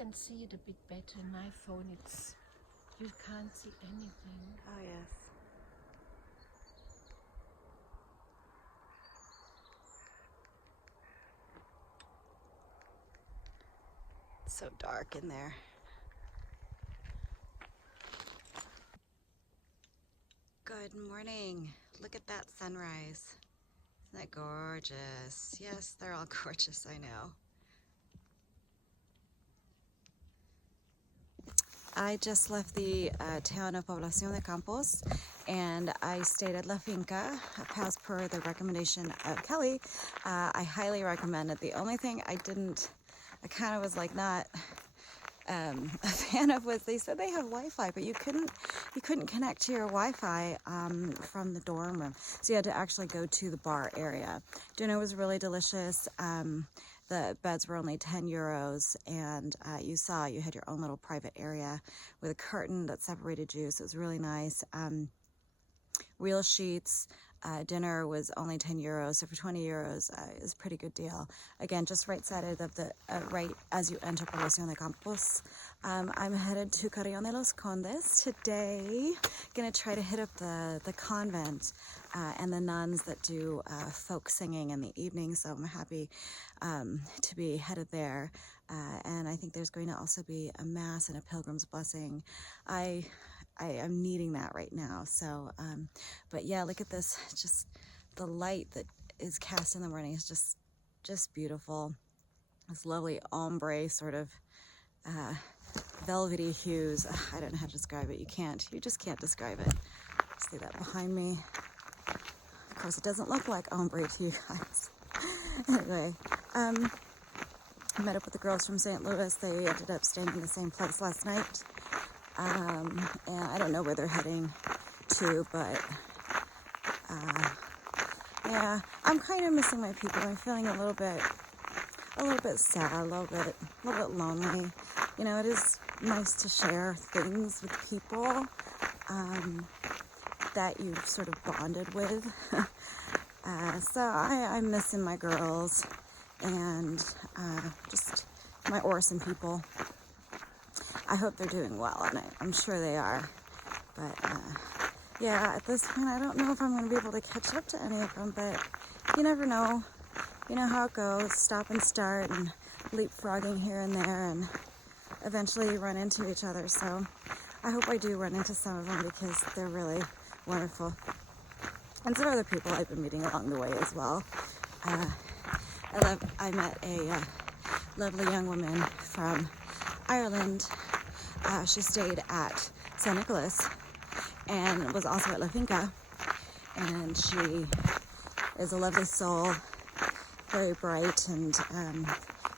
can see it a bit better. In my phone, you can't see anything. Oh, yes. It's so dark in there. Good morning. Look at that sunrise. Isn't that gorgeous? Yes, they're all gorgeous, I know. I just left the town of Población de Campos, and I stayed at La Finca as per the recommendation of Kelly. I highly recommend it. The only thing I kind of was like not a fan of was they said they have Wi-Fi, but you couldn't connect to your Wi-Fi from the dorm room, so you had to actually go to the bar area. Dinner was really delicious. The beds were only 10 euros, and you had your own little private area with a curtain that separated you, so it was really nice. Real sheets. Dinner was only 10 euros, so for 20 euros it was a pretty good deal. Again, just right sided of the right as you enter Población de Campos. I'm headed to Carrión de los Condes today. Gonna try to hit up the convent and the nuns that do folk singing in the evening, so I'm happy to be headed there. And I think there's going to also be a mass and a pilgrim's blessing. I am needing that right now. So, but yeah, look at this. Just the light that is cast in the morning is just beautiful. This lovely ombre sort of velvety hues. I don't know how to describe it. You just can't describe it. See that behind me? Of course, it doesn't look like ombre to you guys. Anyway, I met up with the girls from St. Louis. They ended up staying in the same place last night. And I don't know where they're heading to, but yeah, I'm kind of missing my people. I'm feeling a little bit sad, a little bit lonely. You know, it is nice to share things with people that you've sort of bonded with. So I'm missing my girls and just my Orson people. I hope they're doing well, and I'm sure they are. But yeah, at this point, I don't know if I'm going to be able to catch up to any of them, but you never know. You know how it goes. Stop and start and leapfrogging here and there, and eventually you run into each other. So I hope I do run into some of them because they're really wonderful. And some other people I've been meeting along the way as well. I met a lovely young woman from Ireland. She stayed at St. Nicholas and was also at La Finca, and she is a lovely soul, very bright and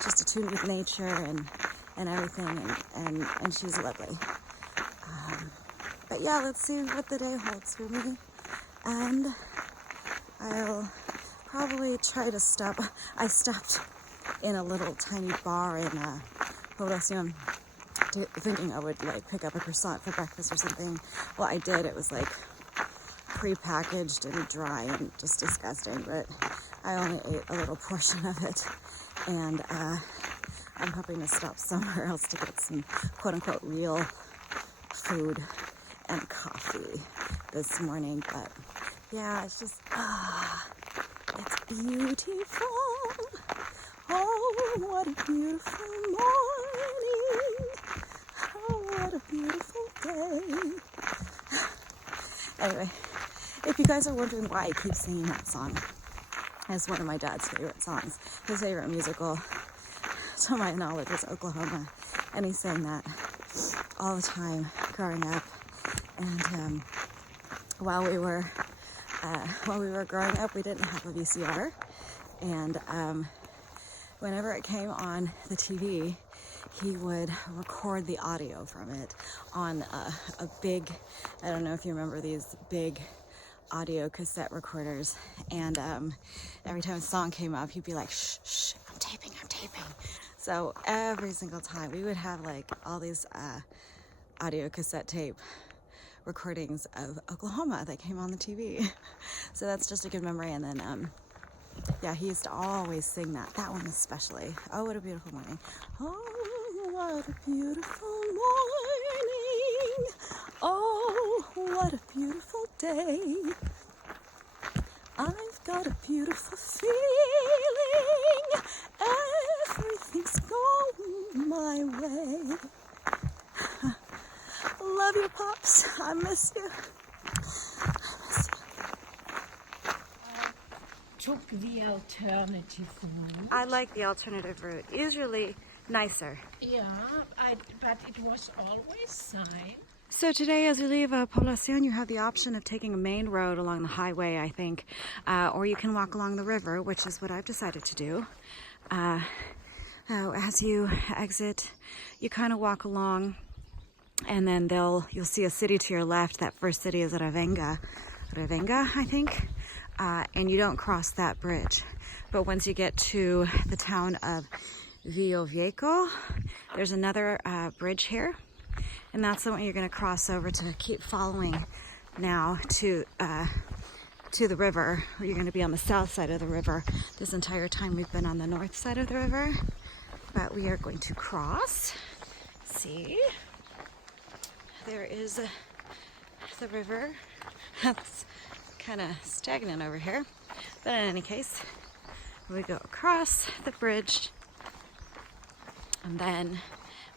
just attuned with nature and everything, and she's lovely. But yeah, let's see what the day holds for me, and I'll probably try to stop. I stopped in a little tiny bar in Población, thinking I would like pick up a croissant for breakfast or something. Well, I did. It was like pre-packaged and dry and just disgusting, but I only ate a little portion of it, and I'm hoping to stop somewhere else to get some quote-unquote real food and coffee this morning. But yeah, it's just it's beautiful. Oh, what a beautiful morning. Oh, what a beautiful day. Anyway, if you guys are wondering why I keep singing that song, it's one of my dad's favorite songs. His favorite musical, to my knowledge, is Oklahoma, and he sang that all the time growing up. And while we were growing up, we didn't have a VCR, and whenever it came on the TV, he would record the audio from it on a big, I don't know if you remember these big audio cassette recorders, and every time a song came up, he'd be like, shh, shh, I'm taping. So every single time we would have like all these audio cassette tape recordings of Oklahoma that came on the TV. So that's just a good memory. And then yeah, he used to always sing that one especially. Oh, what a beautiful morning. Oh, What a beautiful morning. Oh, what a beautiful day. I've got a beautiful feeling. Everything's going my way. Love you, Pops. I miss you. Took the alternative route. I like the alternative route. Usually nicer. Yeah, but it was always sign. So today, as you leave Población, you have the option of taking a main road along the highway, I think, or you can walk along the river, which is what I've decided to do. As you exit, you kind of walk along, and then you'll see a city to your left. That first city is Revenga, I think, and you don't cross that bridge. But once you get to the town of Villavieco, there's another bridge here. And that's the one you're going to cross over to keep following now to the river. You're going to be on the south side of the river. This entire time we've been on the north side of the river. But we are going to cross. See? There is the river. It's kind of stagnant over here. But in any case, we go across the bridge. And then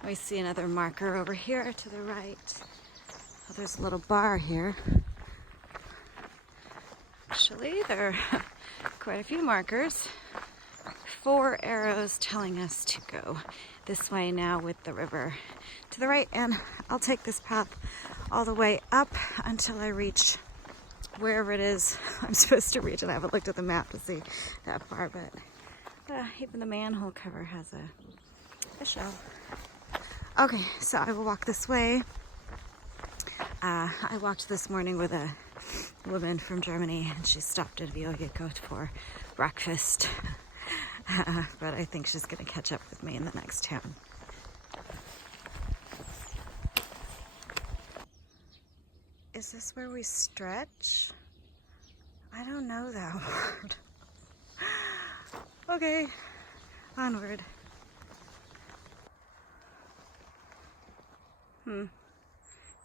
we see another marker over here to the right. Oh, there's a little bar here. Actually, there are quite a few markers. 4 arrows telling us to go this way now with the river to the right. And I'll take this path all the way up until I reach wherever it is I'm supposed to reach. And I haven't looked at the map to see that far, but even the manhole cover has a shell. Okay, so I will walk this way. I walked this morning with a woman from Germany, and she stopped at Villavieco for breakfast. But I think she's going to catch up with me in the next town. Is this where we stretch? I don't know that word. Okay, onward. Now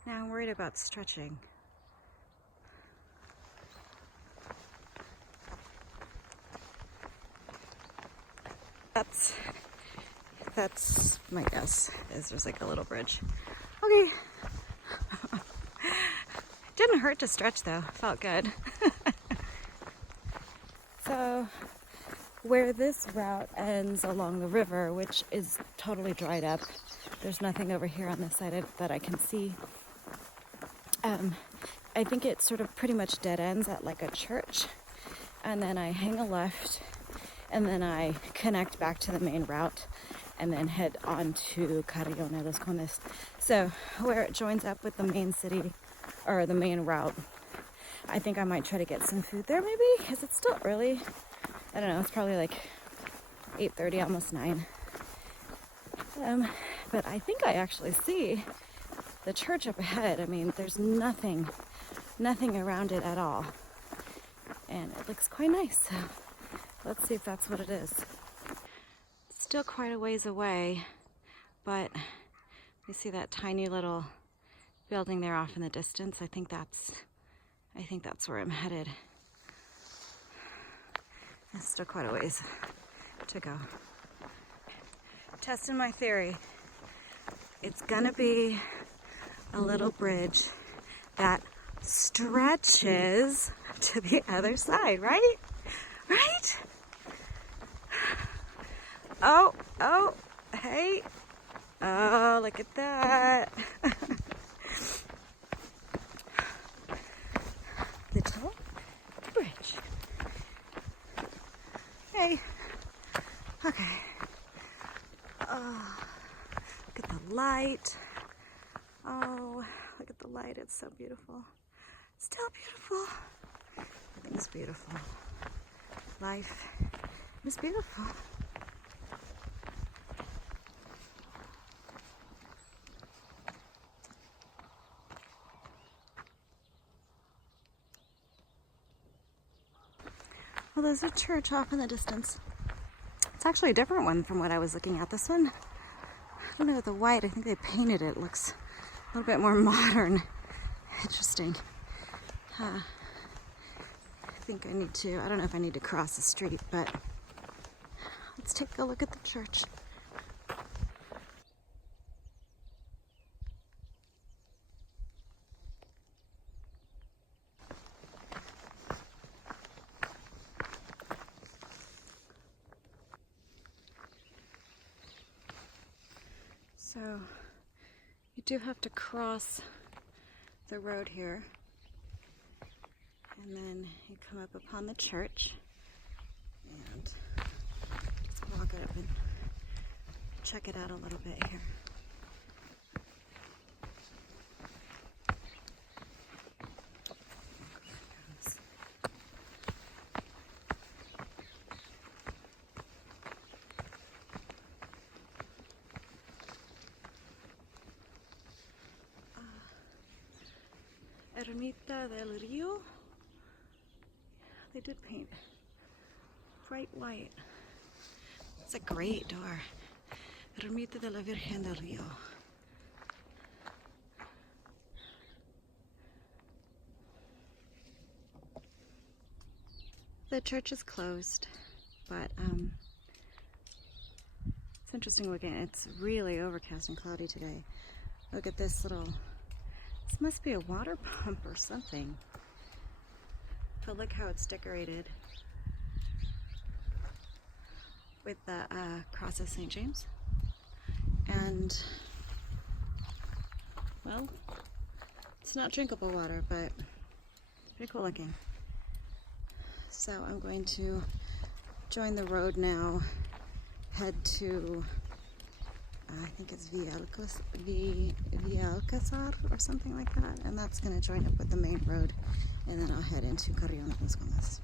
I'm worried about stretching. That's my guess, is there's like a little bridge. Okay. Didn't hurt to stretch though, felt good. So where this route ends along the river, which is totally dried up, there's nothing over here on this side that I can see. I think it sort of pretty much dead ends at like a church, and then I hang a left, and then I connect back to the main route, and then head on to Carrión de los Condes. So where it joins up with the main city, or the main route, I think I might try to get some food there maybe, because it's still early. I don't know, it's probably like 8:30, almost 9. But I think I actually see the church up ahead. I mean, there's nothing around it at all. And it looks quite nice. So let's see if that's what it is. It's still quite a ways away, but you see that tiny little building there off in the distance. I think that's where I'm headed. It's still quite a ways to go. Testing my theory. It's gonna be a little bridge that stretches to the other side, right? Right? Oh, hey. Oh, look at that. Little bridge. Hey. Okay. Oh, look at the light. Oh, look at the light. It's so beautiful. Still beautiful. Everything's beautiful. Life is beautiful. Well, there's a church off in the distance. It's actually a different one from what I was looking at. This one don't know, the white, I think they painted it. It looks a little bit more modern. Interesting. I think I need to, I don't know if I need to cross the street, but let's take a look at the church. So you do have to cross the road here, and then you come up upon the church and just walk up and check it out a little bit here. Ermita del Rio. They did paint bright white. It's a great door. Ermita de la Virgen del Rio. The church is closed, but it's interesting looking. It's really overcast and cloudy today. Look at this little. This must be a water pump or something. But look how it's decorated with the cross of St. James. And, well, it's not drinkable water, but pretty cool looking. So I'm going to join the road now, head to I think it's Villalcazar or something like that, and that's going to join up with the main road, and then I'll head into Carrión and Los Condes.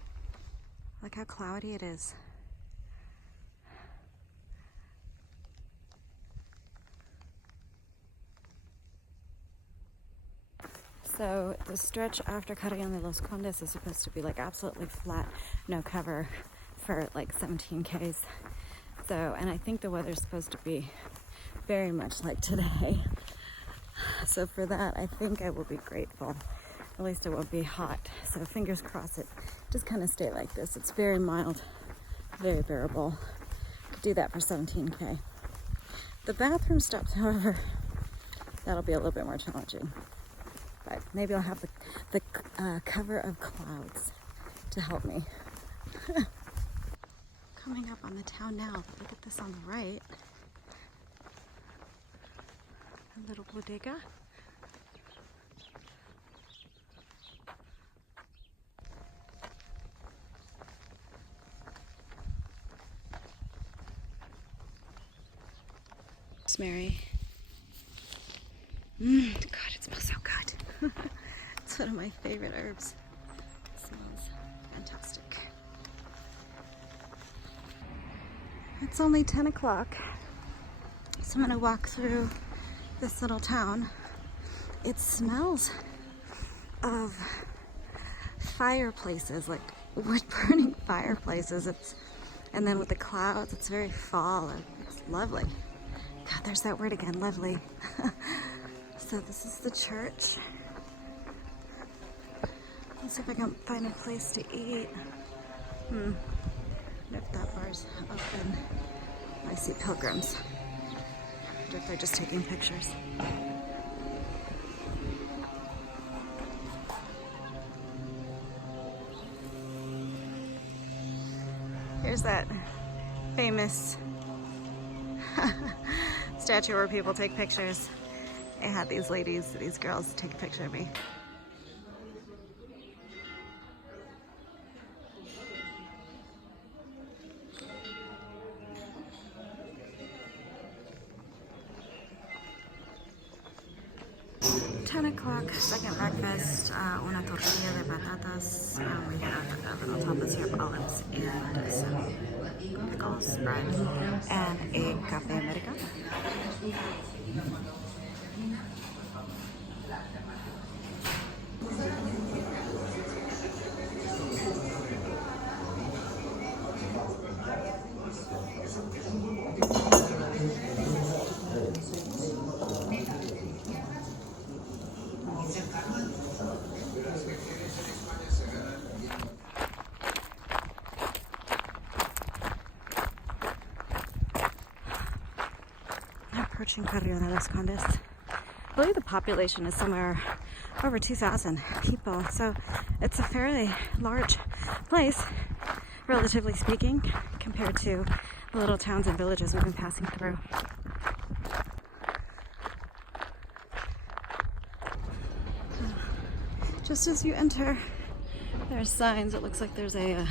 Look how cloudy it is. So the stretch after Carrión de Los Condes is supposed to be like absolutely flat, no cover for like 17 Ks. So, and I think the weather's supposed to be very much like today. So for that, I think I will be grateful. At least it won't be hot. So fingers crossed it just kind of stay like this. It's very mild, very bearable. Could do that for 17K. The bathroom stops, however, that'll be a little bit more challenging. But maybe I'll have the cover of clouds to help me. Coming up on the town now. Look at this on the right. A little bodega. Rosemary. God, it smells so good. It's one of my favorite herbs. It smells fantastic. It's only 10 o'clock, so I'm gonna walk through this little town. It smells of fireplaces, like wood burning fireplaces. And then with the clouds, it's very fall. It's lovely. God, there's that word again, lovely. So this is the church. Let's see if I can find a place to eat. If that bar's open. I see pilgrims. I wonder if they're just taking pictures. Here's that famous statue where people take pictures. I had these ladies, these girls take a picture of me. Second breakfast, una tortilla de patatas, we have a little tapas here of olives and some pickles, bread, and a café americano. Approaching Carrión de los Condes. I believe the population is somewhere over 2,000 people, so it's a fairly large place, relatively speaking, compared to the little towns and villages we've been passing through. Just as you enter, there's signs. It looks like there's a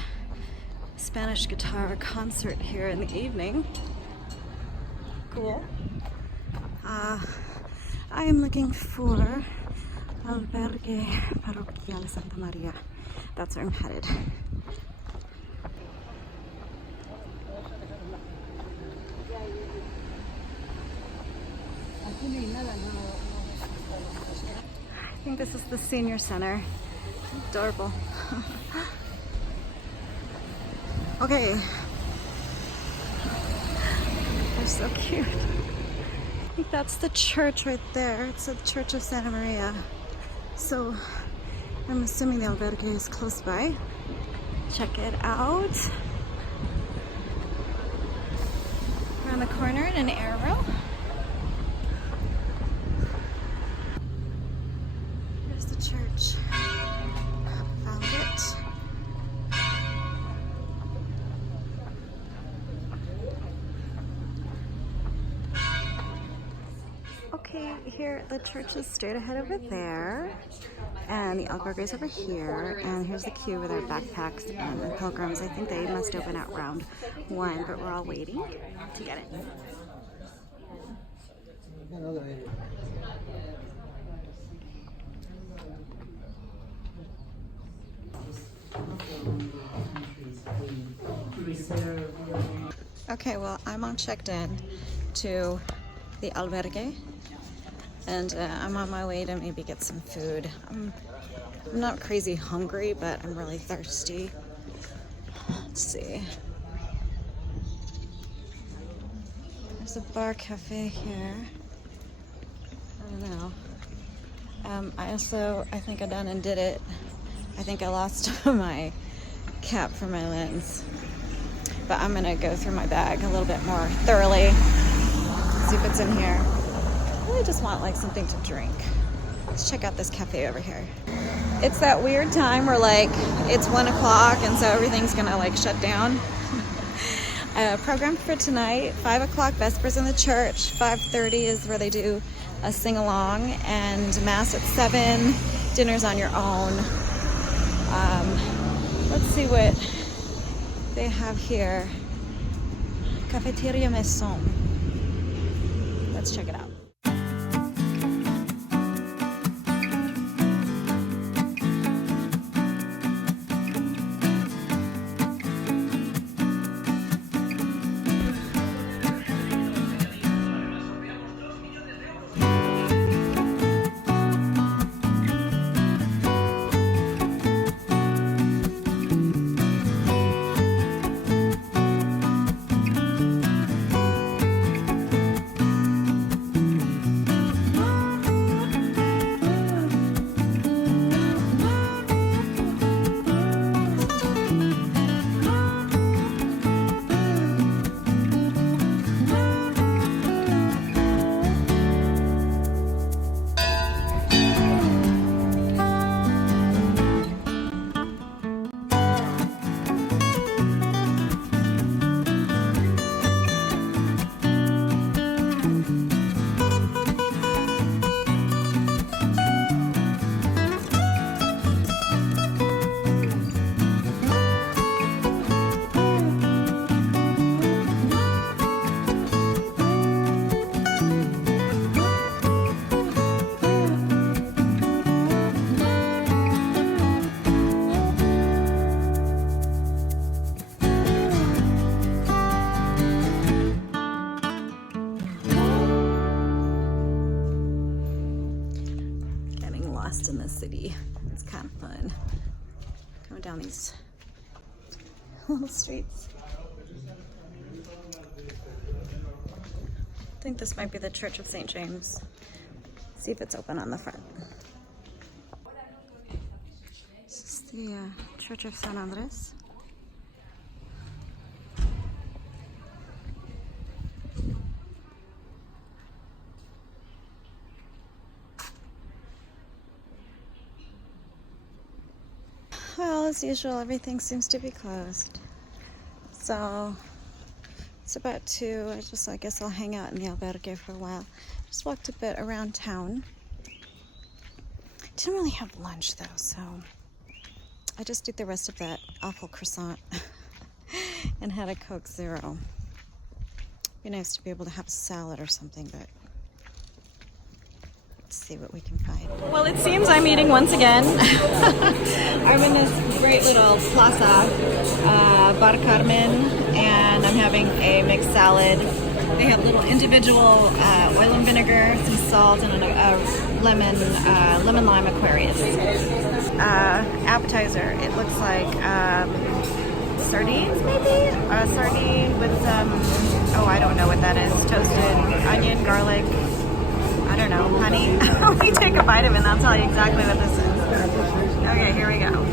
Spanish guitar concert here in the evening. Cool. I am looking for Albergue Parroquial Santa María. That's where I'm headed. I think this is the senior center. Adorable. Okay. They're so cute. I think that's the church right there. It's the Church of Santa Maria. So I'm assuming the Albergue is close by. Check it out. Around the corner in an arrow. Here's the church. Found it. Okay, here the church is straight ahead over there, and the albergue is over here, and here's the queue with our backpacks and the pilgrims. I think they must open at round 1, but we're all waiting to get it. Okay, well, I'm all checked in to the albergue, and I'm on my way to maybe get some food. I'm not crazy hungry, but I'm really thirsty. Let's see. There's a bar cafe here. I don't know. I think I done and did it. I think I lost my cap for my lens. But I'm gonna go through my bag a little bit more thoroughly. See if it's in here. I really just want like something to drink. Let's check out this cafe over here. It's that weird time where like it's 1 o'clock and so everything's gonna like shut down. Programmed for tonight, 5 o'clock Vespers in the church, 5:30 is where they do a sing-along, and Mass at 7, dinner's on your own. Let's see what they have here. Cafeteria Maison. Let's check it out. In the city. It's kind of fun. Going down these little streets. I think this might be the Church of St. James. See if it's open on the front. the Church of San Andres. Well, as usual, everything seems to be closed. So it's about 2. I guess I'll hang out in the albergue for a while. Just walked a bit around town. Didn't really have lunch though, so I just ate the rest of that awful croissant and had a Coke Zero. Be nice to be able to have a salad or something, but let's see what we can find. Well, it seems I'm eating once again. I'm in this great little plaza, Bar Carmen, and I'm having a mixed salad. They have little individual oil and vinegar, some salt, and a lemon lime Aquarius. Appetizer, it looks like sardines maybe? A sardine with some, I don't know what that is, toasted onion, garlic, I don't know, honey. Let me take a bite of it and I'll tell you exactly what this is. Okay, here we go.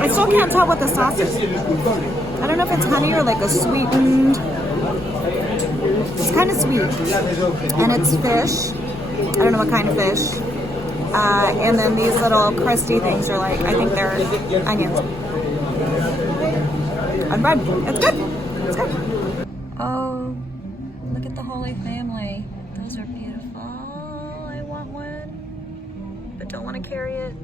I still can't tell what the sauce is. I don't know if it's honey or like a sweetened. It's kind of sweet, and it's fish. I don't know what kind of fish. And then these little crusty things are like, I think they're onions. And bread. It's good. It's good. Oh, look at the Holy Family. Those are beautiful. I want one, but don't want to carry it.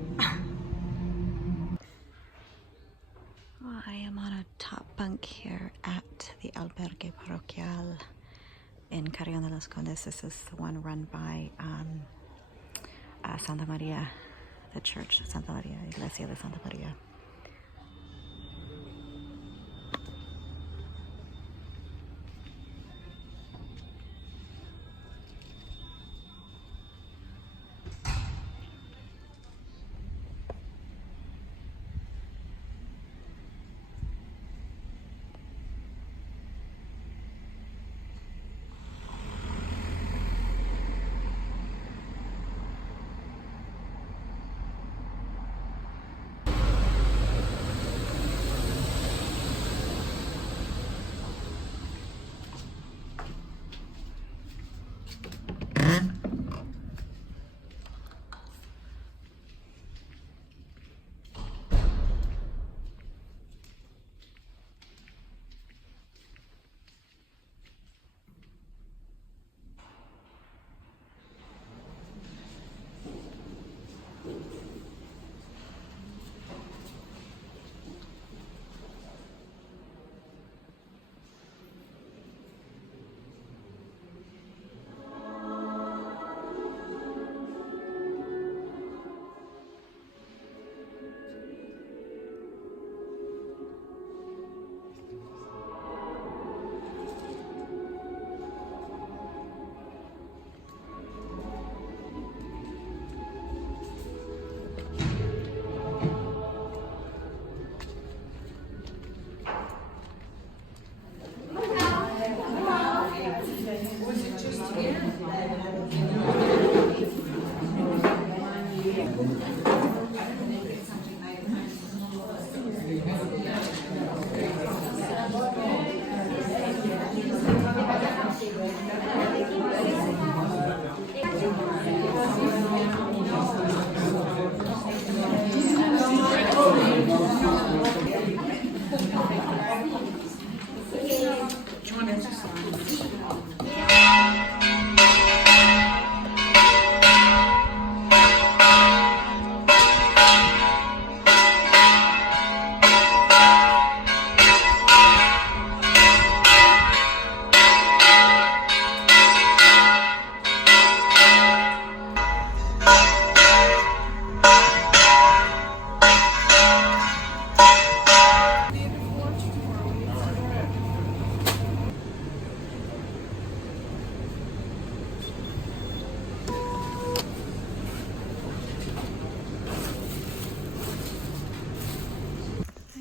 Well, I am on a top bunk here at the Albergue Parroquial in Carrión de los Condes. This is the one run by Santa María, the church, Santa María, Iglesia de Santa María.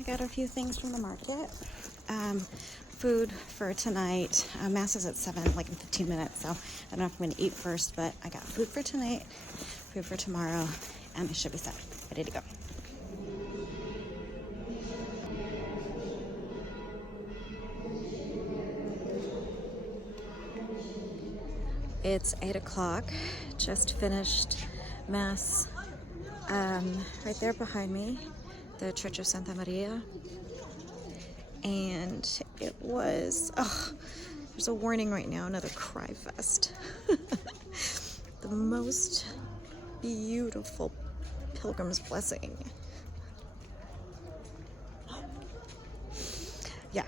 got a few things from the market. Food for tonight. Mass is at 7, like in 15 minutes, so I don't know if I'm going to eat first, but I got food for tonight, food for tomorrow, and I should be set, ready to go. It's 8 o'clock, just finished Mass right there behind me, the Church of Santa Maria. And it was, there's a warning right now, another cry fest. The most beautiful pilgrim's blessing. Yeah,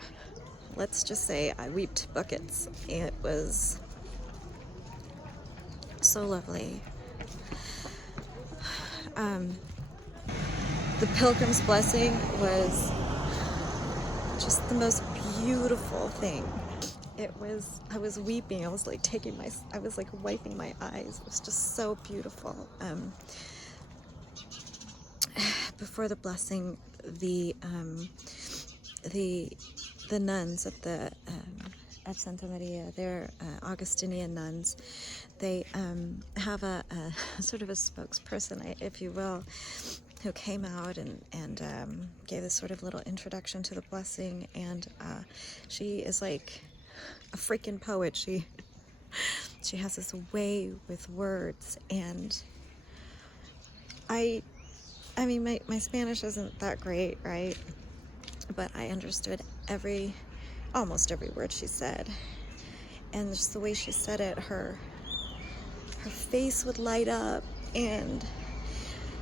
let's just say I weeped buckets. It was so lovely. The pilgrim's blessing was just the most beautiful thing. I was weeping. I was like I was like wiping my eyes. It was just so beautiful. Before the blessing, the nuns at Santa Maria, they're Augustinian nuns. They have a sort of a spokesperson, if you will, who came out and gave this sort of little introduction to the blessing, and she is like a freaking poet. She has this way with words, and I mean my Spanish isn't that great, right? But I understood almost every word she said, and just the way she said it, her face would light up, and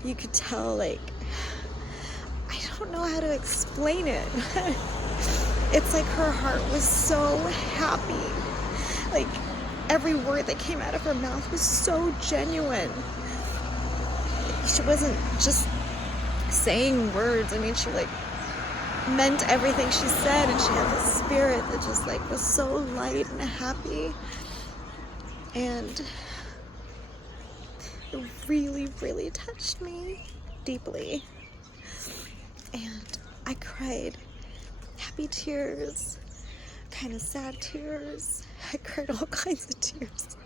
you could tell, like, I don't know how to explain it. It's like her heart was so happy. Like, every word that came out of her mouth was so genuine. She wasn't just saying words. I mean, she like meant everything she said, and she had this spirit that just like was so light and happy. And it really, really touched me deeply. And I cried happy tears, kind of sad tears. I cried all kinds of tears.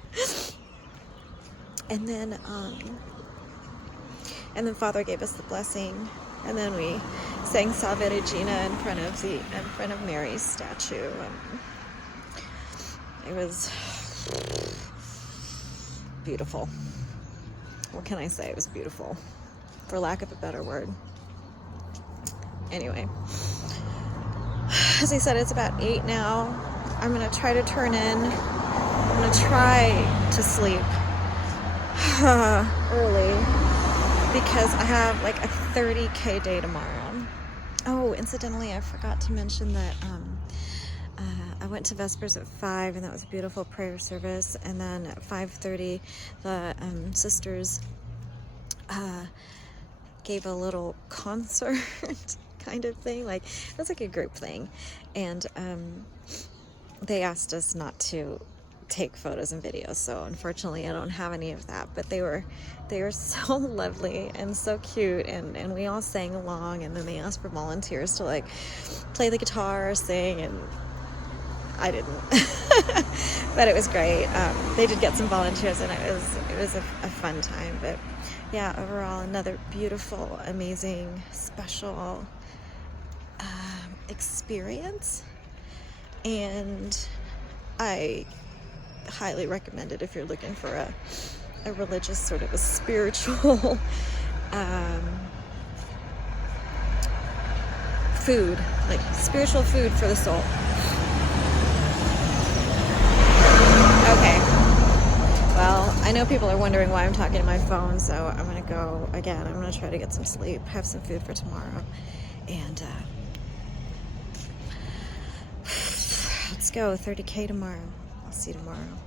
And then Father gave us the blessing, and then we sang Salve Regina in front of Mary's statue. It was beautiful. What can I say? It was beautiful, for lack of a better word. Anyway, as I said, it's about 8 now. I'm gonna try to turn in. I'm gonna try to sleep early because I have like a 30K day tomorrow. Oh, incidentally, I forgot to mention that I went to Vespers at 5, and that was a beautiful prayer service. And then at 5:30, the sisters gave a little concert kind of thing. Like, it was like a group thing. And they asked us not to take photos and videos, so unfortunately I don't have any of that. But they were so lovely and so cute, and we all sang along, and then they asked for volunteers to like play the guitar or sing, and I didn't. But it was great. They did get some volunteers, and it was a fun time. But yeah, overall another beautiful, amazing, special experience, and I highly recommend it if you're looking for a religious, sort of a spiritual food, like spiritual food for the soul. Okay, well, I know people are wondering why I'm talking to my phone, so I'm gonna go again. I'm gonna try to get some sleep, have some food for tomorrow, and let's go. 30K tomorrow. I'll see you tomorrow.